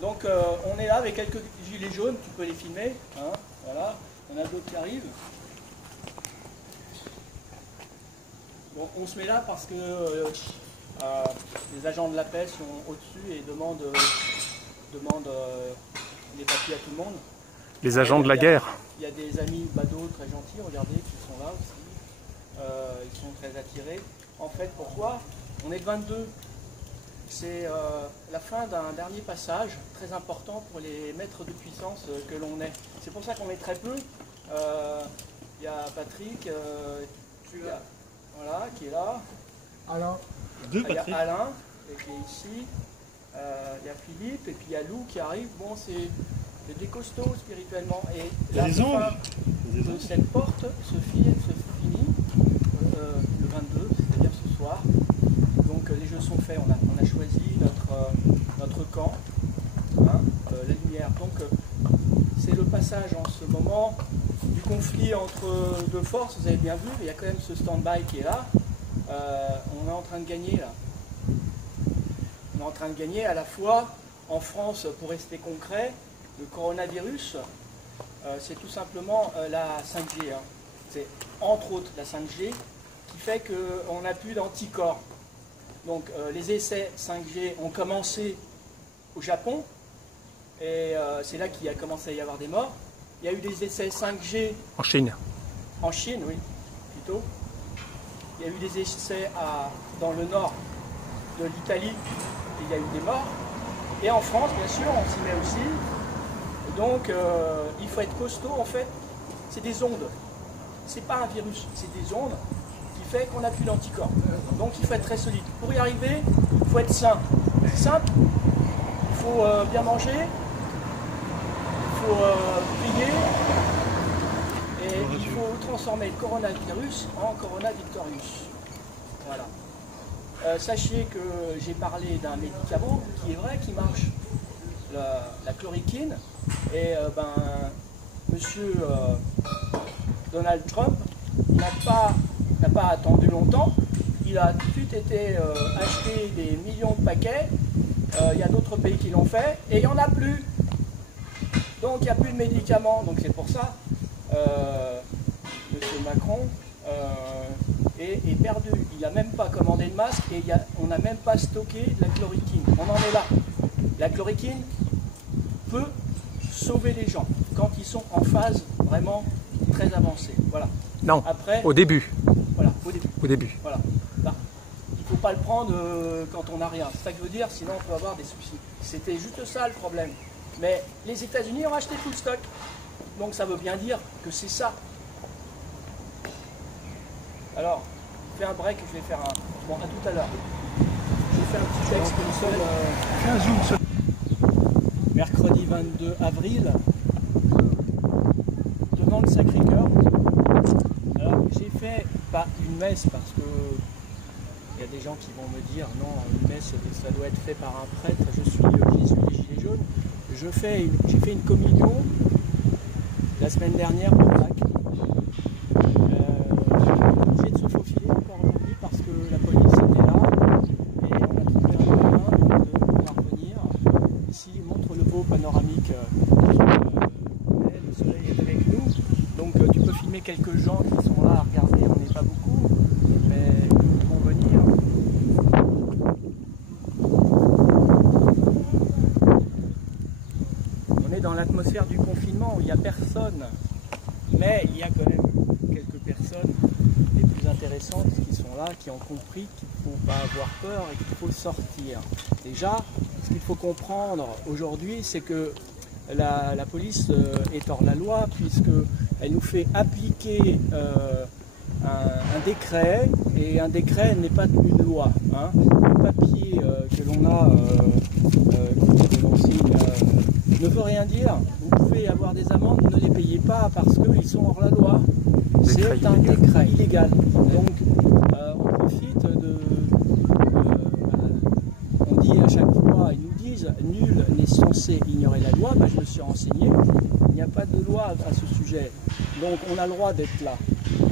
Donc on est là avec quelques gilets jaunes, tu peux les filmer, hein, voilà, on a d'autres qui arrivent. Bon, on se met là parce que les agents de la paix sont au-dessus et demandent des papiers à tout le monde. Les agents de la guerre. Il y a des amis badauds très gentils, regardez, qui sont là aussi. Ils sont très attirés. En fait, pourquoi? On est le 22. C'est la fin d'un dernier passage très important pour les maîtres de puissance que l'on est. C'est pour ça qu'on est très peu. Il y a Patrick, voilà, qui est là. Alain. Il y a Alain qui est ici. Il y a Philippe et puis il y a Lou qui arrive. Bon, c'est des costauds spirituellement. Et la fin de cette porte se finit le 22, c'est-à-dire ce soir. Donc les jeux sont faits, on a choisi notre camp, hein, la lumière. Donc c'est le passage en ce moment du conflit entre deux forces, vous avez bien vu, il y a quand même ce stand-by qui est là. On est en train de gagner là. On est en train de gagner à la fois en France, pour rester concret, le coronavirus, c'est tout simplement la 5G. Hein. C'est entre autres la 5G qui fait qu'on n'a plus d'anticorps. Donc les essais 5G ont commencé au Japon et c'est là qu'il a commencé à y avoir des morts. Il y a eu des essais 5G en Chine. En Chine, oui, plutôt. Il y a eu des essais dans le nord de l'Italie et il y a eu des morts. Et en France, bien sûr, on s'y met aussi. Donc il faut être costaud en fait. C'est des ondes. C'est pas un virus, c'est des ondes qui fait qu'on n'a plus d'anticorps. Donc il faut être très solide. Pour y arriver, il faut être sain. C'est simple. Il faut bien manger. Il faut prier. Et il faut transformer le coronavirus en corona victorious. Voilà. Sachez que j'ai parlé d'un médicament qui est vrai, qui marche. La chloroquine. Et monsieur Donald Trump n'a pas attendu longtemps. Il a tout de suite été acheté des millions de paquets. Il y a d'autres pays qui l'ont fait et il n'y en a plus. Donc il n'y a plus de médicaments. Donc c'est pour ça monsieur Macron est perdu. Il n'a même pas commandé de masque et on n'a même pas stocké de la chloroquine. On en est là. La chloroquine peut sauver les gens quand ils sont en phase vraiment très avancée. Voilà. Non, après, au début. Voilà, au début. Au début. Voilà. Là, il ne faut pas le prendre quand on n'a rien. C'est ça que je veux dire, sinon on peut avoir des soucis. C'était juste ça le problème. Mais les États-Unis ont acheté tout le stock. Donc ça veut bien dire que c'est ça. Alors, je fais un break, je vais faire un... Bon, à tout à l'heure. Je vais faire un petit texte comme ça. 15 jours. Mercredi 22 avril, devant le Sacré-Cœur. Alors, j'ai fait pas une messe parce que il y a des gens qui vont me dire non, une messe ça doit être fait par un prêtre. Je suis Jésus des Gilets jaunes. J'ai fait une communion la semaine dernière pour Pâques. J'ai obligé de se faufiler encore aujourd'hui parce que la police était là et on a trouvé un moyen de pouvoir venir. Ici, il montre le beau panoramique. Le soleil est avec nous. Donc tu peux filmer quelques gens qui sont là à regarder. On n'est pas beaucoup, mais ils vont venir. On est dans l'atmosphère du confinement où il n'y a personne. Mais il y a quand même quelques personnes les plus intéressantes qui sont là, qui ont compris qu'il ne faut pas avoir peur et qu'il faut sortir. Déjà, ce qu'il faut comprendre aujourd'hui, c'est que la police est hors la loi puisqu'elle nous fait appliquer un décret, et un décret n'est pas une loi. Hein. Le papier que l'on a, que l'on signe, ne veut rien dire. Vous pouvez avoir des amendes, ne les payez pas parce qu'ils sont hors la loi. C'est un décret illégal. Donc on profite on dit à chaque fois, ils nous disent, nul n'est censé ignorer la loi. Ben, je me suis renseigné, il n'y a pas de loi à ce sujet. Donc on a le droit d'être là.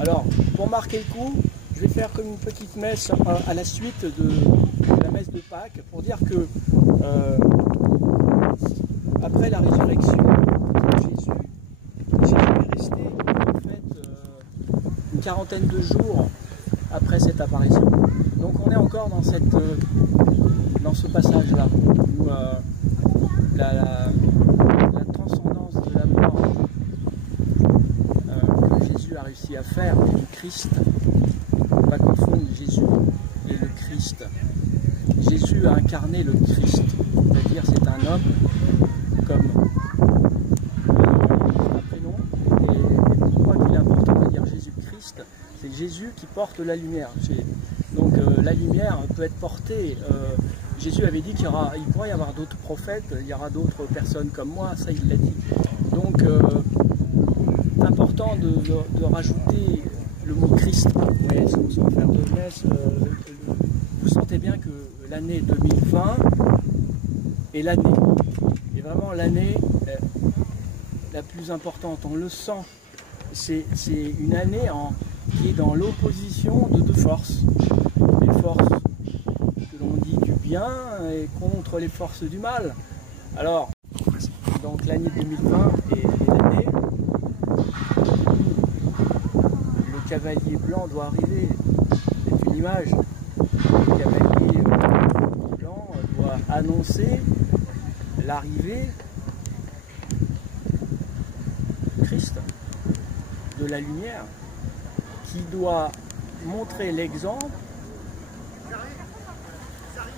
Alors, pour marquer le coup, je vais faire comme une petite messe à la suite de la messe de Pâques pour dire que après la résurrection de Jésus est resté en fait une quarantaine de jours après cette apparition. Donc on est encore dans ce passage-là où la transcendance de la mort que Jésus a réussi à faire du Christ. Il ne faut pas confondre Jésus et le Christ. Jésus a incarné le Christ, c'est-à-dire c'est un homme comme un prénom. Et pourquoi il est important de dire Jésus-Christ? C'est Jésus qui porte la lumière. Donc la lumière peut être portée. Jésus avait dit qu'il pourrait y avoir d'autres prophètes, il y aura d'autres personnes comme moi, ça il l'a dit. Donc important de rajouter le mot Christ. Mais sans faire de messe, vous sentez bien que l'année 2020 est l'année. Et vraiment l'année la plus importante, on le sent. C'est une année qui est dans l'opposition de deux forces. Les forces que l'on dit du bien et contre les forces du mal. Alors, donc l'année 2020 est l'année où le cavalier blanc doit arriver. C'est une image. Le cavalier blanc doit annoncer l'arrivée de Christ, de la lumière, qui doit montrer l'exemple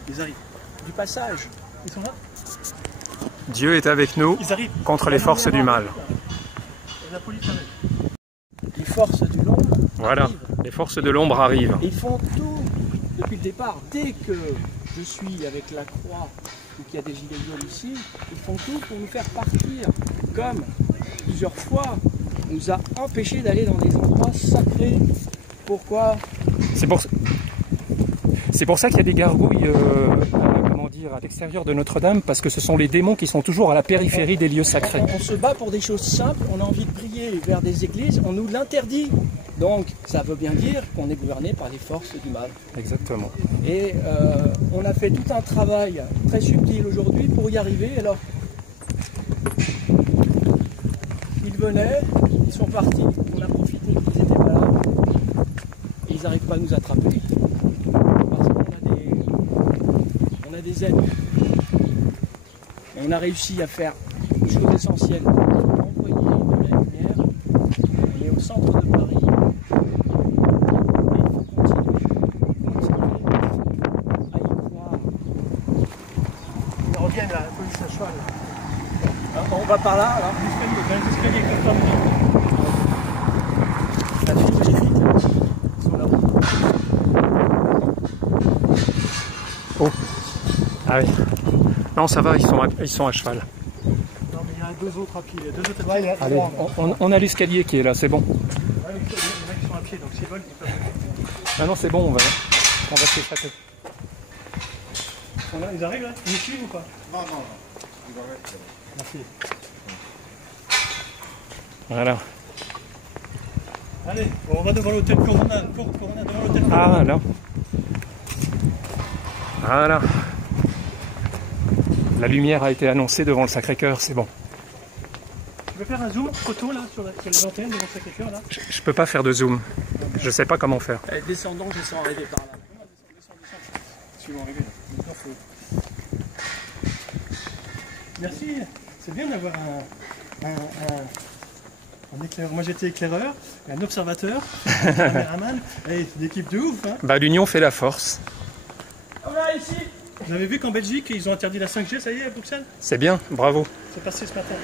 du passage. Ils sont là. Dieu est avec nous contre les forces du mal. Les forces de l'ombre. Voilà, les forces de l'ombre arrivent. Ils font tout depuis le départ. Dès que je suis avec la croix ou qu'il y a des gilets jaunes ici, ils font tout pour nous faire partir. Comme plusieurs fois, on nous a empêchés d'aller dans des endroits sacrés. Pourquoi? C'est pour ça qu'il y a des gargouilles à l'extérieur de Notre-Dame, parce que ce sont les démons qui sont toujours à la périphérie des lieux sacrés. On se bat pour des choses simples, on a envie de prier vers des églises, on nous l'interdit. Donc ça veut bien dire qu'on est gouverné par les forces du mal. Exactement. Et on a fait tout un travail très subtil aujourd'hui pour y arriver. Alors, ils venaient, ils sont partis, on a profité qu'ils n'étaient pas là, et ils n'arrivent pas à nous attraper. Parce qu'on a des amis. Et on a réussi à faire une chose essentielle, envoyer de la lumière. On est au centre de Paris. Et il faut continuer à y croire. Ils reviennent là, la police à cheval. On va par là, alors. Les escaliers comme ça. La fille magnifique. Ils sont là. Oh. Ah oui. Non, ça va, ils sont à cheval. Non, mais il y en a deux autres à pied. Deux autres à pied. Allez, on a l'escalier qui est là, c'est bon. Ouais, les mecs sont à pied, donc s'ils veulent, ils peuvent. Ah non, c'est bon, on va s'échapper. Ils arrivent là? Ils nous suivent ou pas? Non. Ils arrêtent. Merci. Voilà. Allez, on va devant l'hôtel Corona. Corona devant l'hôtel Corona. Ah là. Voilà. La lumière a été annoncée devant le Sacré-Cœur, c'est bon. Tu veux faire un zoom photo là sur les antennes devant le Sacré-Cœur là? Je peux pas faire de zoom. Je sais pas comment faire. Descendons, je sens arriver par là. Ils vont arriver là. Merci, c'est bien d'avoir un éclaireur. Moi j'étais éclaireur, un observateur, un caméraman, et une équipe de ouf. Hein. Bah l'union fait la force. Voilà, ici. Vous avez vu qu'en Belgique ils ont interdit la 5G, ça y est, à Bruxelles? C'est bien, bravo. C'est passé ce matin.